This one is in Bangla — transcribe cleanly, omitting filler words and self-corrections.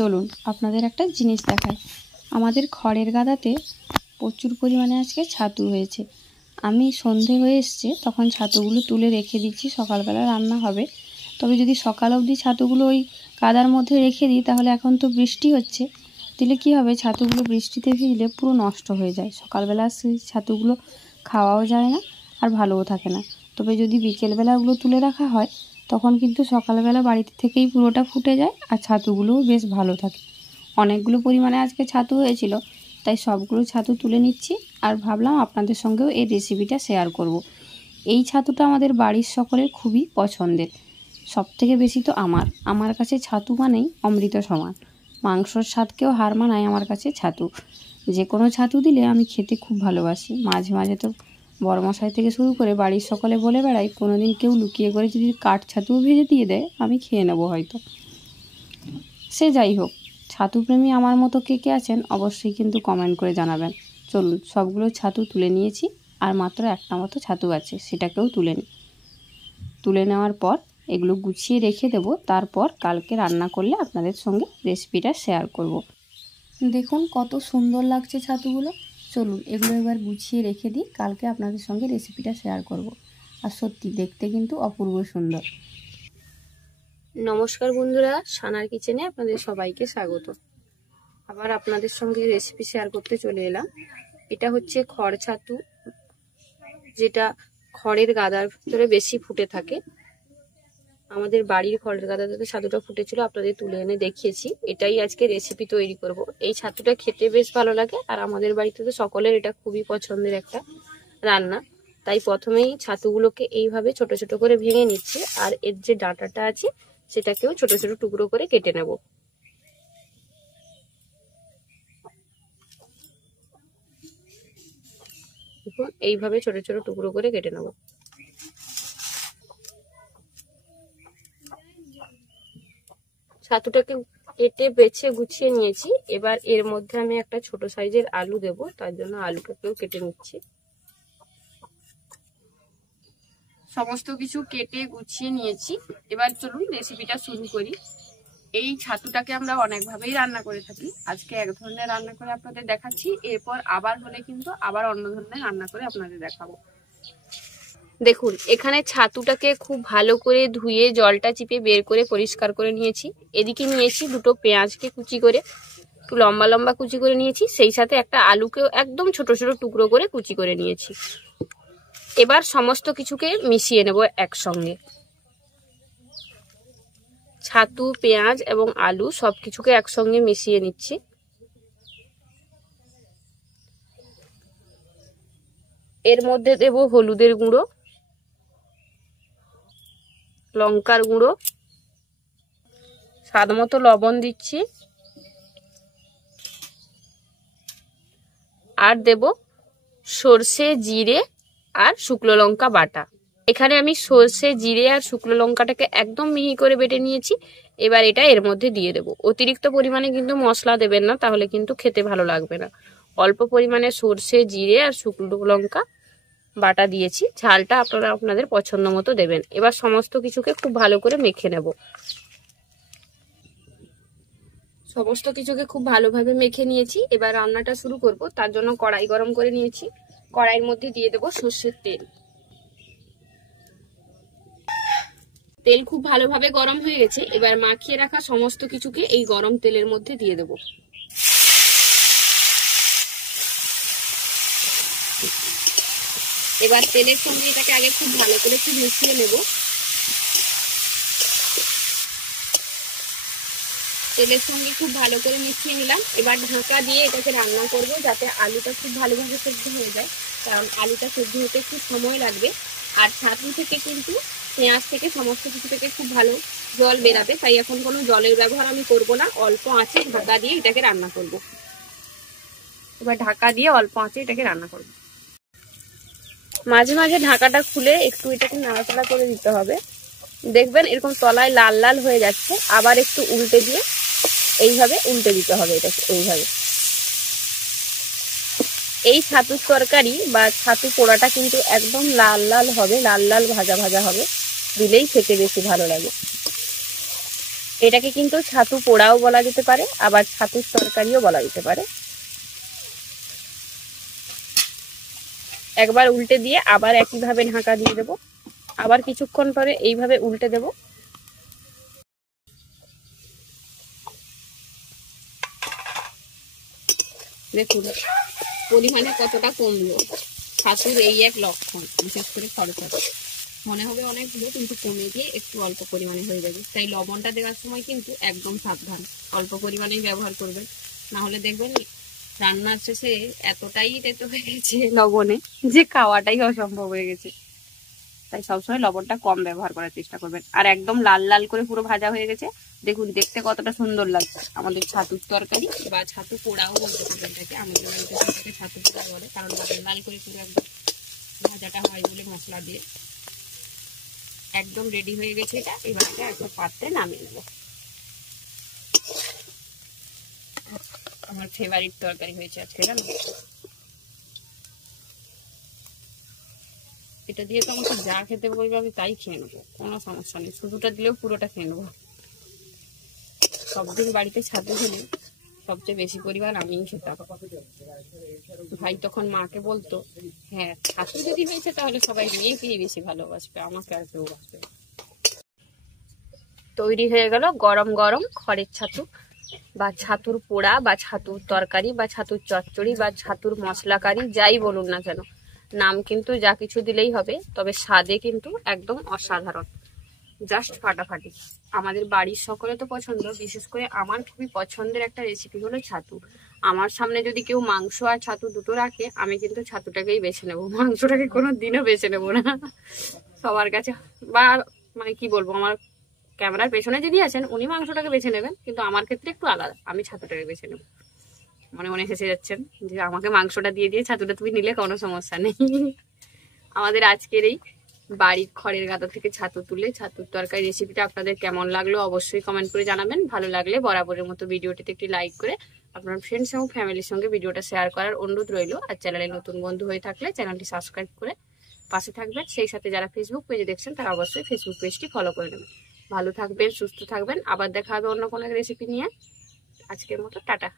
চলুন আপনাদের একটা জিনিস দেখাই। আমাদের খড়ের গাদাতে প্রচুর পরিমাণে আজকে ছাতু হয়েছে। আমি সন্ধে হয়ে এসছে তখন ছাতুগুলো তুলে রেখে দিচ্ছি, সকালবেলা রান্না হবে। তবে যদি সকাল অবধি ছাতুগুলো ওই কাদার মধ্যে রেখে দিই তাহলে এখন তো বৃষ্টি হচ্ছে, দিলে কি হবে ছাতুগুলো বৃষ্টিতে ভিজলে পুরো নষ্ট হয়ে যায়। সকালবেলা সেই ছাতুগুলো খাওয়াও যায় না আর ভালোও থাকে না। তবে যদি বিকেলবেলা ওগুলো তুলে রাখা হয় তখন কিন্তু সকালবেলা বাড়িতে থেকেই পুরোটা ফুটে যায় আর ছাতুগুলোও বেশ ভালো থাকে। অনেকগুলো পরিমাণে আজকে ছাতু হয়েছিল, তাই সবগুলো ছাতু তুলে নিচ্ছি আর ভাবলাম আপনাদের সঙ্গেও এই রেসিপিটা শেয়ার করব। এই ছাতুটা আমাদের বাড়ির সকলের খুবই পছন্দের, সবথেকে বেশি তো আমার কাছে ছাতু মানেই অমৃত সমান। মাংসর স্বাদকেও হার মানায় আমার কাছে ছাতু। যে কোনো ছাতু দিলে আমি খেতে খুব ভালোবাসি। মাঝে মাঝে তো বড়মশাই থেকে শুরু করে বাড়ির সকলে বলে বেড়াই, কোনো দিন কেউ লুকিয়ে করে যদি কাঠ ছাতুও ভেজে দিয়ে দেয় আমি খেয়ে নেবো হয়তো। সে যাই হোক, ছাতু প্রেমী আমার মতো কে কে আছেন অবশ্যই কিন্তু কমেন্ট করে জানাবেন। চলুন সবগুলো ছাতু তুলে নিয়েছি, আর মাত্র একটা মতো ছাতু আছে, সেটাকেও তুলে নিই। তুলে নেওয়ার পর এগুলো গুছিয়ে রেখে দেব, তারপর কালকে রান্না করলে আপনাদের সঙ্গে রেসিপিটা শেয়ার করব। দেখুন কত সুন্দর লাগছে ছাতুগুলো। চলুন এগুলো এবার গুছিয়ে রেখে দিই, কালকে আপনাদের সঙ্গে রেসিপিটা শেয়ার করব। আর সত্যি দেখতে কিন্তু অপূর্ব সুন্দর। নমস্কার বন্ধুরা, সানার কিচেনে আপনাদের সবাইকে স্বাগত। আবার আপনাদের সঙ্গে রেসিপি শেয়ার করতে চলে এলাম। এটা হচ্ছে খড় ছাতু, যেটা খড়ের গাদার ভিতরে বেশি ফুটে থাকে। আমাদের বাড়ির খড়ের গাদাতে ছাতুটা ফুটেছিল, আপনাদের তুলে এনে দেখিয়েছি। এটাই আজকে রেসিপি তৈরি করব। এই ছাতুটা খেতে বেশ ভালো লাগে আর আমাদের বাড়িতে তো সকলের এটা খুবই পছন্দের একটা রান্না। তাই প্রথমেই ছাতুগুলোকে এইভাবে ছোট ছোট করে ভেঙে নিচ্ছি, আর এর যে ডাঁটাটা আছে সেটাকেও ছোট ছোট টুকরো করে কেটে নেব। দেখুন এইভাবে ছোট ছোট টুকরো করে কেটে নেব। ছাতুটাকে কেটে বেছে গুছিয়ে নিয়েছি। এবার এর মধ্যে আমি একটা ছোট সাইজের আলু দেব, তার জন্য আলুটাকেও কেটে নিচ্ছি। সমস্ত কিছু কেটে গুছিয়ে নিয়েছি, এবার চলুন রেসিপিটা শুরু করি। এই ছাতুটাকে আমরা অনেকভাবেই রান্না করে থাকি। আজকে এক ধরনের রান্না করে আপনাদের দেখাচ্ছি, এরপর আবার হলে কিন্তু আবার অন্য ধরনের রান্না করে আপনাদের দেখাবো। দেখুন এখানে ছাতুটাকে খুব ভালো করে ধুয়ে জলটা চিপে বের করে পরিষ্কার করে নিয়েছি। এদিকে নিয়েছি দুটো পেঁয়াজকে কুচি করে, একটু লম্বা লম্বা কুচি করে নিয়েছি, সেই সাথে একটা আলুকেও একদম ছোট ছোট টুকরো করে কুচি করে নিয়েছি। এবার সমস্ত কিছুকে মিশিয়ে নেব একসঙ্গে। ছাতু, পেঁয়াজ এবং আলু সবকিছুকে একসঙ্গে মিশিয়ে নিচ্ছি। এর মধ্যে দেব হলুদের গুঁড়ো, লঙ্কার গুঁড়ো, স্বাদ মতো লবণ দিচ্ছি, আর দেব সর্ষে, জিরে আর শুকনো লঙ্কা বাটা। এখানে আমি সর্ষে, জিরে আর শুকনো লঙ্কাটাকে একদম মিহি করে বেটে নিয়েছি। এবার এটা এর মধ্যে দিয়ে দেব। অতিরিক্ত পরিমাণে কিন্তু মশলা দেবেন না, তাহলে কিন্তু খেতে ভালো লাগবে না। অল্প পরিমাণে সর্ষে, জিরে আর শুকনো লঙ্কা বাটা দিয়েছি। ঝালটা আপনারা আপনাদের পছন্দ মতো দেবেন। এবার সমস্ত কিছুকে খুব ভালো করে মেখে নেব। সমস্ত কিছুকে খুব ভালোভাবে মেখে নিয়েছি। এবার রান্নাটা শুরু করব। তার জন্য কড়াই গরম করে নিয়েছি। কড়াইয়ের মধ্যে দিয়ে দেব সর্ষের তেল। তেল খুব ভালোভাবে গরম হয়ে গেছে। এবার মাখিয়ে রাখা সমস্ত কিছুকে এই গরম তেলের মধ্যে দিয়ে দেব। এবার তেলের সঙ্গে এটাকে আগে খুব ভালো করে একটু মিশিয়ে নেব। তেলের সঙ্গে খুব ভালো করে মিশিয়ে নিলাম। এবার ঢাকা দিয়ে এটাকে রান্না করব, যাতে আলুটা খুব ভালোভাবে সেদ্ধ হয়ে যায়, কারণ আলুটা সেদ্ধ হতে একটু সময় লাগবে। আর ছাতু থেকে কিন্তু পেঁয়াজ থেকে সমস্ত কিছু থেকে খুব ভালো জল বেরাবে, তাই এখন কোনো জলের ব্যবহার আমি করব না। অল্প আঁচে ঢাকা দিয়ে এটাকে রান্না করব। এবার ঢাকা দিয়ে অল্প আঁচে এটাকে রান্না করব। মাঝে মাঝে ঢাকাটা খুলে একটু এটাকে নাড়াচাড়া করে দিতে হবে। দেখবেন এরকম তলায় লাল লাল হয়ে যাচ্ছে, আবার একটু উল্টে দিয়ে এইভাবে উল্টে দিতে হবে এটাকে। এইভাবে এই ছাতুর তরকারি বা ছাতু পোড়াটা কিন্তু একদম লাল লাল হবে, লাল লাল ভাজা ভাজা হবে, দিলেই খেতে বেশি ভালো লাগে। এটাকে কিন্তু ছাতু পোড়াও বলা যেতে পারে, আবার ছাতুর তরকারিও বলা যেতে পারে। একবার উল্টে দিয়ে আবার একইভাবে ঢাকা দিয়ে দেবো, আবার কিছুক্ষণ পরে এইভাবে উল্টে দেব। দেখুন পরিমাণে কতটা কমলো, ছাতুর এই এক লক্ষণ। বিশেষ করে খরচাটা মনে হবে অনেকগুলো, কিন্তু কমে গিয়ে একটু অল্প পরিমাণে হয়ে যাবে। তাই লবণটা দেওয়ার সময় কিন্তু একদম সাবধান, অল্প পরিমাণেই ব্যবহার করবেন, না হলে দেখবেন রান্নার শেষে এতটাই তেতো হয়ে গেছে লবণে যে খাওয়াটাই অসম্ভব হয়ে গেছে। তাই সবসময় লবণটা কম ব্যবহার করার চেষ্টা করবেন। আর একদম লাল লাল করে পুরো ভাজা হয়ে গেছে, দেখুন দেখতে কতটা সুন্দর লাগছে আমাদের ছাতুর তরকারি বা ছাতু পোড়াও বলতে পারবেন এটাকে। আমাদের বাড়িতে সেটাকে ছাতু পোড়া বলে, কারণ লাল লাল করে পুরো একদম ভাজাটা হয় বলে মশলা দিয়ে। একদম রেডি হয়ে গেছে এটা। এবার এটা একটা পাত্রে নামিয়ে নেব। আমার ফেভারিট তরকারি হয়েছে আজকে, জানো। এটা দিয়ে তো আমাকে যা খেতে বলবে আমি তাই খেয়ে নেবো, কোনো সমস্যা নেই। শুধুটা দিলেও পুরোটা খেয়ে নেবো। সবদিন বাড়িতে ছাতু খেলে সবচেয়ে বেশি পরিমাণ আমিই খেতাম। ভাই তখন মাকে বলতো, হ্যাঁ ছাতু যদি হয়েছে তাহলে সবাই মেয়েকেই বেশি ভালোবাসবে, আমাকে আর কেউ বাসবে। তৈরি হয়ে গেল গরম গরম খড়ের ছাতু, বা ছাতুর পোড়া, বা ছাতুর তরকারি, বা ছাতুর চচ্চড়ি, বা ছাতুর মশলা কারি, যাই বলুন না কেন নাম কিন্তু যা কিছু দিলেই হবে, তবে স্বাদে কিন্তু একদম অসাধারণ, জাস্ট ফাটাফাটি। আমাদের বাড়ির সকলে তো পছন্দ, বিশেষ করে আমার খুবই পছন্দের একটা রেসিপি হলো ছাতু। আমার সামনে যদি কেউ মাংস আর ছাতু দুটো রাখে, আমি কিন্তু ছাতুটাকেই বেছে নেবো, মাংসটাকে কোনো দিনও বেছে নেবো না সবার কাছে। বা মানে কি বলবো, আমার ক্যামেরার পেছনে যিনি আছেন উনি মাংসটাকে বেছে নেবেন, কিন্তু আমার ক্ষেত্রে একটু আলাদা, আমি ছাতুটাকে বেছে নেবো। মনে মনে হেসে যাচ্ছেন যে আমাকে মাংসটা দিয়ে দিয়ে ছাতুটা তুমি নিলে, কোনো সমস্যা নেই। আমাদের আজকের এই বাড়ির খড়ের গাদা থেকে ছাতু তুলে ছাতুর তরকারি রেসিপিটা আপনাদের কেমন লাগলো অবশ্যই কমেন্ট করে জানাবেন। ভালো লাগলে বরাবরের মতো ভিডিওটিতে একটি লাইক করে আপনার ফ্রেন্ডস এবং ফ্যামিলির সঙ্গে ভিডিওটা শেয়ার করার অনুরোধ রইল। আর চ্যানেলে নতুন বন্ধু হয়ে থাকলে চ্যানেলটি সাবস্ক্রাইব করে পাশে থাকবেন। সেই সাথে যারা ফেসবুক পেজে দেখছেন তারা অবশ্যই ফেসবুক পেজটি ফলো করে নেবেন। ভালো থাকবেন, সুস্থ থাকবেন। আবার দেখা হবে অন্য কোনো রেসিপি নিয়ে। আজকের মতো টাটা।